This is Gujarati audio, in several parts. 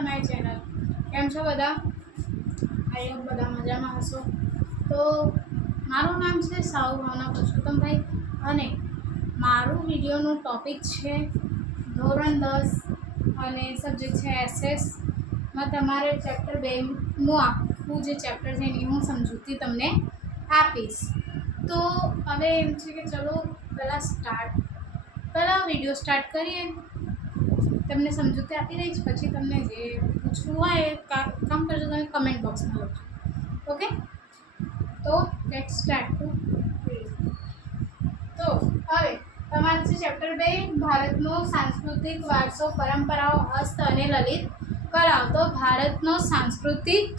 For my channel. કેમ છો બધા? આઈ હોપ બધા મજામાં હશો. તો મારું નામ છે સાહુ ભાવના પુરુષોત્તમભાઈ અને મારું વિડીયોનું ટૉપિક છે ધોરણ 10 અને સબ્જેક્ટ છે એસએસમાં તમારે ચેપ્ટર 2નું આખું જે ચેપ્ટર છે એની હું સમજૂતી તમને આપીશ. તો હવે એમ છે કે ચલો પહેલાં વિડીયો સ્ટાર્ટ કરીએ. તમને સમજૂતી આપી દઈશ, પછી તમને જે પૂછવું હોય એ કામ કરજો, તમે કમેન્ટ બોક્સમાં લખજો. ઓકે, તો લેટ્સ સ્ટાર્ટ ટુ રીડ. તો હવે તમારું છે ચેપ્ટર 2 ભારતનો સાંસ્કૃતિક વારસો, પરંપરાઓ, હસ્ત અને લલિત કલાઓ. તો ભારતનો સાંસ્કૃતિક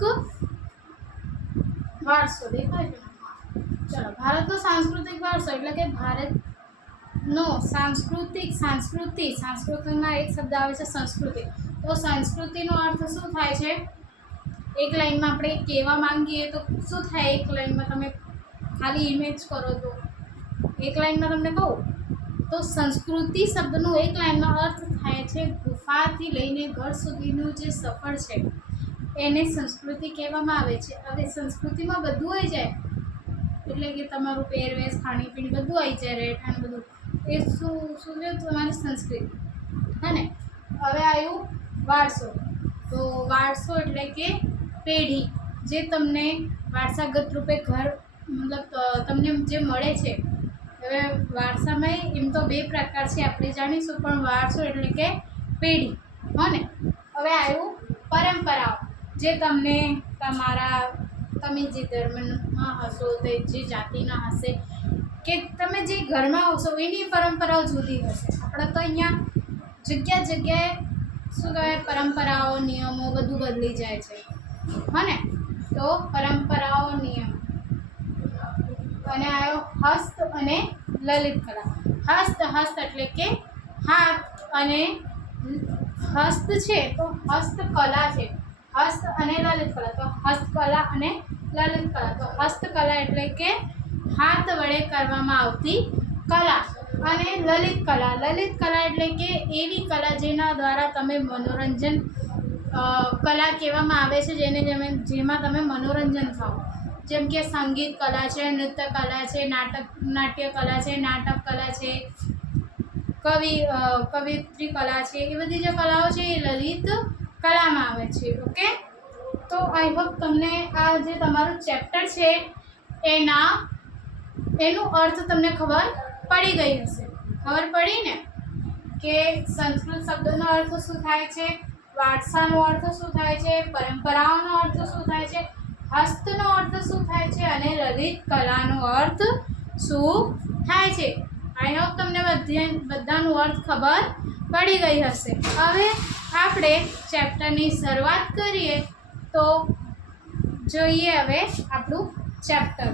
વારસો દેખાય છે. ચલો, ભારતનો સાંસ્કૃતિક વારસો એટલે કે ભારતનો સંસ્કૃતિમાં એક શબ્દ આવે છે સંસ્કૃતિ. તો સંસ્કૃતિનો અર્થ શું થાય છે? એક લાઈનમાં આપણે કહેવા માંગીએ તો શું થાય? એક લાઈનમાં તમે ખાલી ઇમેજ કરો તો એક લાઈનમાં તમને કહું તો સંસ્કૃતિ શબ્દનો એક લાઈનમાં અર્થ થાય છે ગુફાથી લઈને ઘર સુધીનું જે સફર છે એને સંસ્કૃતિ કહેવામાં આવે છે. હવે સંસ્કૃતિમાં બધું આવી જાય એટલે કે તમારું પહેરવેશ, ખાણીપીણી બધું આવી જાય, રહેઠાણ બધું, એ શું છે તમારી સંસ્કૃતિ. હે ને? હવે આવ્યું વારસો. તો વારસો એટલે કે પેઢી, જે તમને વારસાગત રૂપે ઘર મતલબ તમને જે મળે છે. હવે વારસામાં એમ તો 2 પ્રકાર છે, આપણે જાણીશું, પણ વારસો એટલે કે પેઢી. હો ને? હવે આવ્યું પરંપરાઓ, જે તમને તમે જે ધર્મમાં હશો, તે જે જાતિના હશે કે તમે જે ઘરમાં હશો એની પરંપરાઓ જુદી હશે. આપણે તો અહીંયા જગ્યાએ શું કહેવાય, પરંપરાઓ, નિયમો બધું બદલી જાય છે. હા ને? તો પરંપરાઓ, નિયમ. અને આવ્યો હસ્ત અને લલિત કલા. હસ્ત એટલે કે હાથ, અને હસ્ત છે તો હસ્તકલા છે. હસ્ત અને લલિત કલા. તો હસ્તકલા અને લલિત કલા. તો હસ્તકલા એટલે કે હાથ વડે કરવામાં આવતી કલા, અને લલિત કલા એટલે કે એવી કલા જેના દ્વારા તમે મનોરંજન, કલા કહેવામાં આવે છે જેમાં તમે મનોરંજન થાઓ. જેમ કે સંગીત કલા છે, નૃત્ય કલા છે, નાટ્ય કલા છે, નાટક કલા છે, કવિત્રી કલા છે. એ બધી જે કલાઓ છે એ લલિત કલામાં આવે છે. ઓકે, તો આઈ હોપ તમને આ જે તમારું ચેપ્ટર છે એનું અર્થ તમને ખબર પડી ગઈ હશે. ખબર પડી ને કે સંસ્કૃત શબ્દનો અર્થ શું થાય છે, વારસાનો અર્થ શું થાય છે, પરંપરાઓનો અર્થ શું થાય છે, હસ્તનો અર્થ શું થાય છે, અને લલિત કલાનો અર્થ શું થાય છે. આઈ હોપ તમને બધાનો અર્થ ખબર પડી ગઈ હશે. હવે આપણે ચેપ્ટરની શરૂઆત કરીએ. તો જોઈએ હવે આપણું ચેપ્ટર.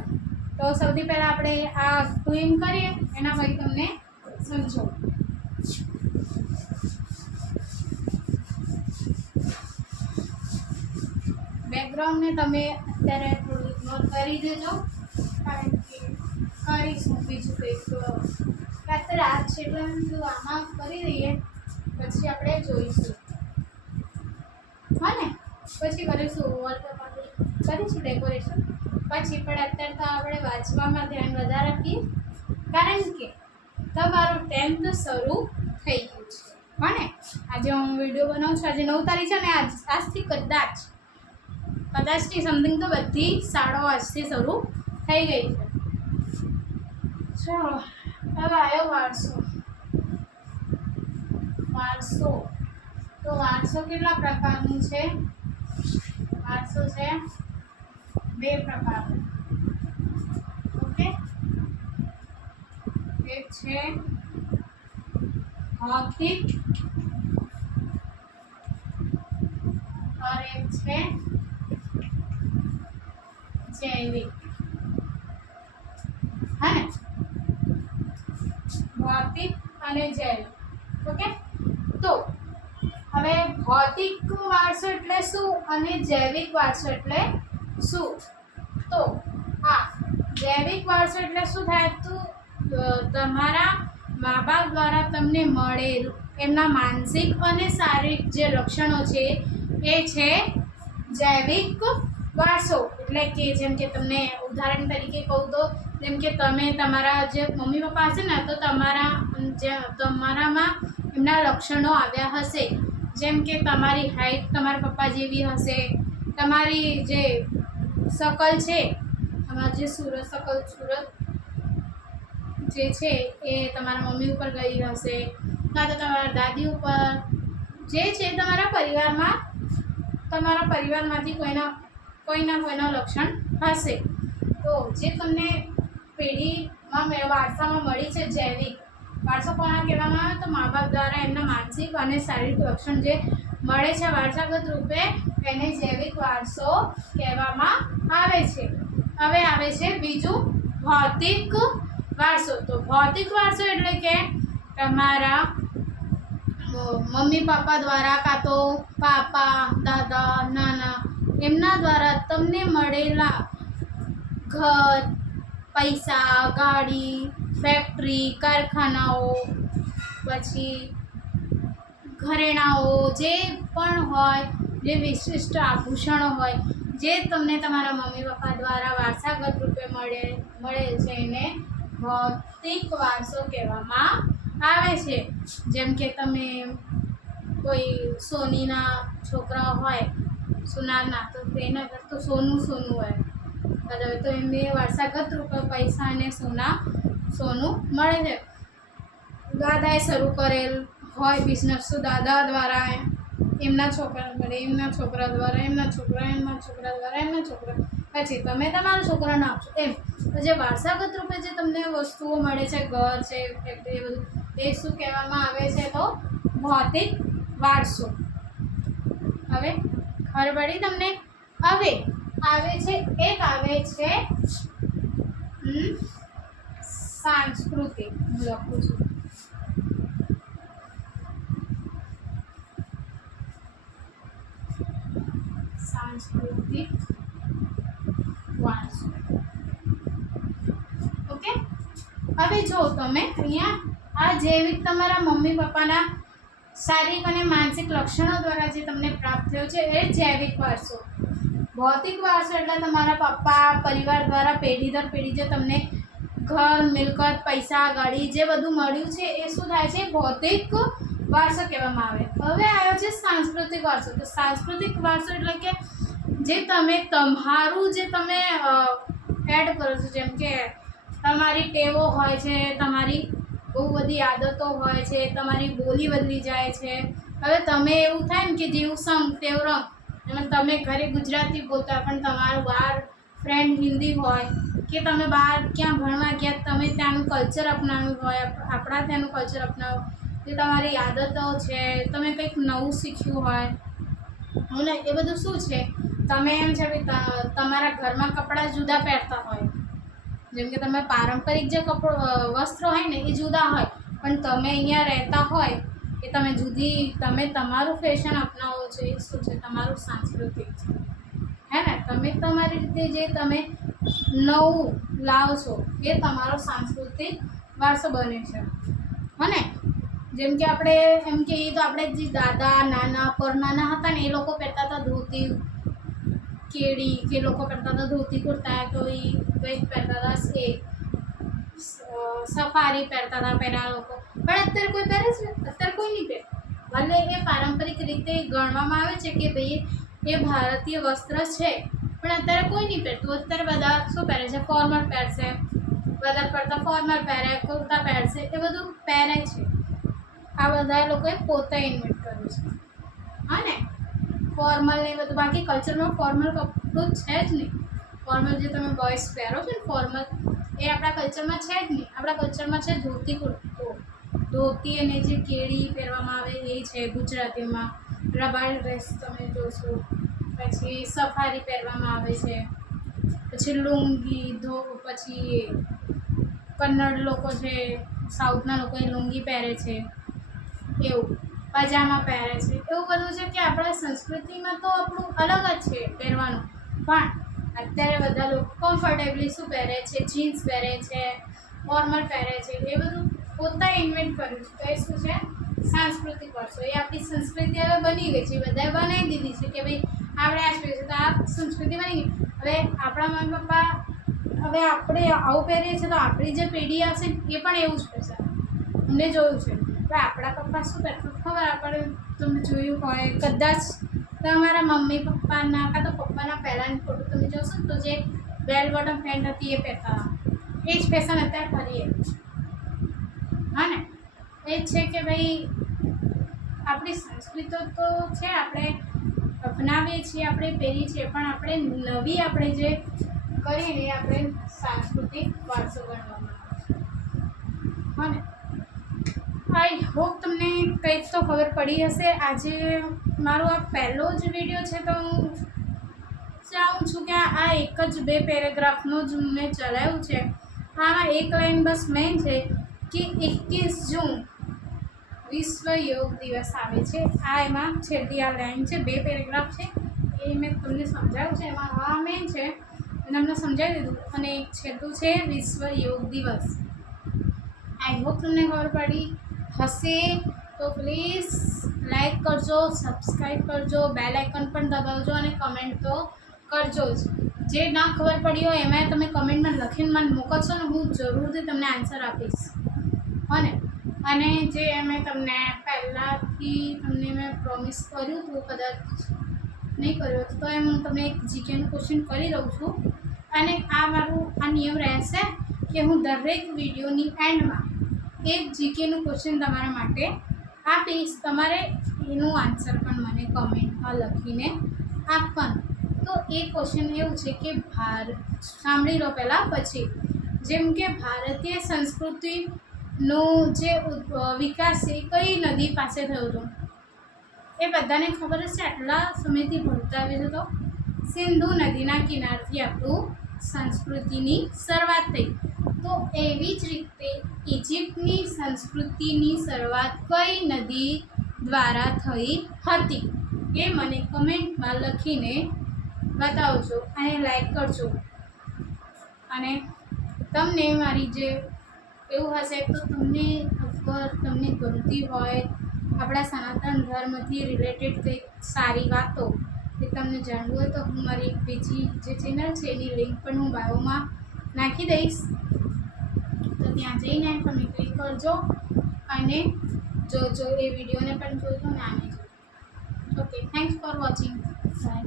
તો સૌથી પહેલાં આપણે આ ક્વિમ કરીએ, એના પછી તમને સમજો. બેકગ્રાઉન્ડને તમે અત્યારે થોડું ઇગ્નોર કરી દેજો, કારણ કે કરીશું બીજું કંઈક. અત્યારે આ છે એટલે આમાં કરી દઈએ, પછી આપણે જોઈશું. હા ને? પછી કરીશું વોલપેપર, કરીશું ડેકોરેશન પછી. પણ અત્યારે તો આપણે વાંચવામાં ધ્યાન વધારે આપીએ, કારણ કે તમારું 10th શરૂ થઈ ગયું છે. હા ને? આજે હું વિડીયો બનાવું છું, આજે 9 તારીખ છે ને, આજથી કદાચથી સમથિંગ તો બધી શાળાઓ આજથી શરૂ થઈ ગઈ છે. ચાલો, હવે આવ્યો વારસો. તો વારસો કેટલા પ્રકારનું છે? વારસો છે 2 પ્રકારનો. ઓકે, એક છે ભૌતિક અને એક છે જૈવિક. હા ને? ભૌતિક અને જૈવિક. ઓકે, તો હવે ભૌતિક વારસો એટલે શું અને જૈવિક વારસો એટલે શું? તો જૈવિક વારસો એટલે શું થાય? તો તમારા મા બાપ દ્વારા તમને મળેલ એમના માનસિક અને શારીરિક જે લક્ષણો છે એ છે જૈવિક વારસો. એટલે કે જેમ કે તમને ઉદાહરણ તરીકે કહું તો જેમ કે તમે તમારા જે મમ્મી પપ્પા હશે ને તો તમારામાં એમના લક્ષણો આવ્યા હશે. જેમ કે તમારી હાઈટ તમારા પપ્પા જેવી હશે, તમારી જે શકલ છે, તમારી જે શકલ જે છે એ તમારા મમ્મી ઉપર ગઈ હશે, કાં તો તમારા દાદી ઉપર, જે છે તમારા પરિવારમાંથી કોઈના લક્ષણ હશે. તો જે તમને પેઢીમાં વારસામાં મળી છે જૈવિક વારસો કોના કહેવામાં આવે તો મા બાપ દ્વારા એમના માનસિક અને શારીરિક લક્ષણ જે મળે છે વારસાગત રૂપે એને જૈવિક વારસો કહેવામાં આવે છે. હવે આવે છે બીજું ભૌતિક વારસો. તો ભૌતિક વારસો એટલે કે તમારા મમ્મી પપ્પા દ્વારા કાં તો પાપા દાદા નાના એમના દ્વારા તમને મળેલા ઘર, પૈસા, ગાડી, ફેક્ટરી, કારખાનાઓ, પછી ઘરેણાઓ જે પણ હોય, જે વિશિષ્ટ આભૂષણો હોય જે તમને તમારા મમ્મી પપ્પા દ્વારા વારસાગત રૂપે મળે છે એને ભૌતિક વારસો કહેવામાં આવે છે. જેમ કે તમે કોઈ સોનીના છોકરા હોય સોનારના તો તેના ઘર તો સોનું હોય બરાબર, તો એમને વારસાગત રૂપે પૈસા અને સોનું મળે છે. દાદાએ શરૂ કરેલ હોય બિઝનેસ તો દાદા દ્વારા એમના છોકરા મળે, એમના છોકરા દ્વારા એમના છોકરા દ્વારા એમના છોકરા, પછી તમે તમારા છોકરાને આપશો એમ. તો જે વારસાગત રૂપે જે તમને વસ્તુઓ મળે છે, ઘર છે, ફેક્ટરી, બધું એ શું કહેવામાં આવે છે તો ભૌતિક વારસો. હવે ખબર પડી તમને? હવે આવે છે સાંસ્કૃતિક. હું લખું છું સાંસ્કૃતિક વારસો. ઓકે. હવે જો તમે અહીંયા આ જૈવિક તમારા મમ્મી પપ્પાના શારીરિક અને માનસિક લક્ષણો દ્વારા જે તમને પ્રાપ્ત થયો છે એ જૈવિક વારસો. ભૌતિક વારસો એટલે તમારા પપ્પા પરિવાર દ્વારા પેઢી દર પેઢી જે તમને ઘર, મિલકત, પૈસા, ગાડી જે બધું મળ્યું છે એ શું થાય છે ભૌતિક વારસો કહેવામાં આવે. હવે આવ્યો છે સાંસ્કૃતિક વારસો. તો સાંસ્કૃતિક વારસો એટલે કે જે તમારું જે તમે એડ કરો છો, જેમ કે તમારી ટેવો હોય છે, તમારી બહુ બધી આદતો હોય છે, તમારી બોલી બદલી જાય છે. હવે તમે એવું થાય ને કે જેવું સંગ તેવું રંગ, અને તમે ઘરે ગુજરાતી બોલતા પણ તમારું બહાર ફ્રેન્ડ હિન્દી હોય, કે તમે બહાર ક્યાં ભણવા ગયા તમે ત્યાંનું કલ્ચર અપનાવ્યું હોય, આપણા ત્યાંનું કલ્ચર અપનાવો, જે તમારી આદતો છે, તમે કંઈક નવું શીખ્યું હોય ને એ બધું શું છે તમે એમ છે કે તમારા ઘરમાં કપડાં જુદા પહેરતા હોય, જેમ કે તમે પારંપરિક જે વસ્ત્ર હોય ને એ જુદા હોય, પણ તમે અહીંયા રહેતા હોય કે તમે તમારું ફેશન અપનાવો છો એ શું છે તમારું સાંસ્કૃતિક છે, હે ને. તમે તમારી રીતે જે તમે નવું લાવશો એ તમારો સાંસ્કૃતિક વારસો બને છે, હે ને. જેમ કે આપણે એમ કહીએ તો આપણે જે દાદા નાના પરનાના હતા ને એ લોકો પહેરતા હતા ધોતી કેડી, કે લોકો પહેરતા હતા ધોતી કુર્તા, કોઈ કંઈક પહેરતા હતા સફારી પહેરતા હતા પહેલાં લોકો, પણ અત્યારે કોઈ પહેરે છે? અત્યારે કોઈ નહીં પહેરે. ભલે એ પારંપરિક રીતે ગણવામાં આવે છે કે ભાઈ એ ભારતીય વસ્ત્ર છે, પણ અત્યારે કોઈ નહીં પહેરતું. અત્યારે બધા શું પહેરે છે ફોર્મલ પહેરશે, વધારે પડતા ફોર્મલ પહેરે, કુર્તા પહેરશે, એ બધું પહેરે છે. આ બધા લોકોએ પોતે ઇન્વેન્ટ કર્યું છે, હા ને. ફોર્મલ ને બધું, બાકી કલ્ચરમાં ફોર્મલ કપડું છે જ નહીં. ફોર્મલ જે તમે બોયઝ પહેરો છો ને ફોર્મલ, એ આપણા કલ્ચરમાં છે જ નહીં. આપણા કલ્ચરમાં છે ધોતી કુર્તો, ધોતી અને જે કેડી પહેરવામાં આવે એ છે ગુજરાતીમાં. રબારી ડ્રેસ તમે જોશો, પછી સફારી પહેરવામાં આવે છે, પછી લુંગી પછી કન્નડ લોકો છે, સાઉથના લોકો એ લુંગી પહેરે છે, એવું પજામા પહેરે છે, એવું બધું છે કે આપણા સંસ્કૃતિમાં તો આપણું અલગ જ છે પહેરવાનું. પણ અત્યારે બધા લોકો કમ્ફર્ટેબલી શું પહેરે છે, જીન્સ પહેરે છે, ફોર્મલ પહેરે છે, એ બધું પોતા ઇન્વેન્ટ કર્યું છે. તો એ શું છે સાંસ્કૃતિક વારસો એ આપણી સંસ્કૃતિ હવે બની ગઈ છે, બધાએ બનાવી દીધી છે કે ભાઈ આપણે આ પહેરીએ તો આ સંસ્કૃતિ બની ગઈ. હવે આપણા મમ્મી પપ્પા હવે આપણે આવું પહેરીએ છીએ તો આપણી જે પેઢી આવશે એ પણ એવું જ પહેરશે. અમને જોયું છે હવે આપણા પપ્પા શું પહેરતા ખબર આપણે તમે જોયું હોય કદાચ તમારા મમ્મી પપ્પાના કાં તો પપ્પાના પહેલાંની ફોટો તમે જોશો ને તો જે બેલ બોટમ પેન્ટ હતી એ પહેરતા એ જ ફેશન અત્યારે ફરીએ. હા ને એ જ છે કે ભાઈ આપણી સંસ્કૃતિ તો છે, આપણે અપનાવીએ છીએ, આપણે પહેરીએ છીએ, પણ આપણે નવી આપણે જે કરીને આપણે સાંસ્કૃતિક વારસો ગણવામાં આવે છે. હા ને આઈ હોપ તમને કંઈક તો ખબર પડી હશે. આજે મારો આ પહેલો જ વિડીયો છે તો હું ચાહું છું કે આ એક જ 2 પેરેગ્રાફનું જ મેં ચલાવ્યું છે. આમાં એક લાઈન બસ મેઇન છે કે 21 જૂન વિશ્વ યોગ દિવસ આવે છે. આ એમાં છેલ્લી આ લાઈન છે, 2 પેરેગ્રાફ છે એ મેં તમને સમજાવ્યું છે. એમાં આ મેઇન છે અને તમને સમજાવી દીધું, અને એક છેલ્લું છે વિશ્વ યોગ દિવસ. આઈ હોપ તમને ખબર પડી હશે તો પ્લીઝ લાઈક કરજો, સબસ્ક્રાઈબ કરજો, બેલ આઇકન પણ દબાવજો અને કમેન્ટ તો કરજો જ. જે ના ખબર પડી હોય એમાં તમે કમેન્ટમાં લખીને મને મોકલશો ને હું જરૂરથી તમને આન્સર આપીશ. અને જે મેં તમને પહેલાંથી તમને મેં પ્રોમિસ કર્યું હતું, કદાચ નહીં કર્યું હતું તો એમ હું તમને એક જીકેનું ક્વેશ્ચન કરી દઉં છું. અને આ મારું આ નિયમ રહેશે કે હું દરેક વિડીયોની એન્ડમાં એક જીકેનું ક્વેશ્ચન તમારા માટે આપીશ. તમારે એનું આન્સર પણ મને કમેન્ટમાં લખીને આપવાનું. તો એ ક્વેશ્ચન એવું છે કે સાંભળી લો પહેલાં, પછી જેમ કે ભારતીય સંસ્કૃતિનો જે વિકાસ છે એ કઈ નદી પાસે થયો હતો? એ બધાને ખબર હશે, આટલા સમયથી ભણતા આવે છે. તો સિંધુ નદીના કિનારથી આપણું સંસ્કૃતિની શરૂઆત થઈ. તો એવી જ રીતે ઇજિપ્તની સંસ્કૃતિની શરૂઆત કઈ નદી દ્વારા થઈ હતી એ મને કમેન્ટમાં લખીને બતાવજો અને લાઈક કરજો. અને તમને મારી જે એવું હશે તો તમને અગર તમને ગમતી હોય આપણા સનાતન ધર્મથી રિલેટેડ કંઈક સારી વાતો એ તમને જાણવું હોય તો હું મારી એક બીજી જે ચેનલ છે એની લિંક પણ હું બાયોમાં નાખી દઈશ. તો ત્યાં જઈને તમે ક્લિક કરજો અને જોજો, એ વિડીયોને પણ જોજો અને આને જોજો. Okay, thanks for watching. By.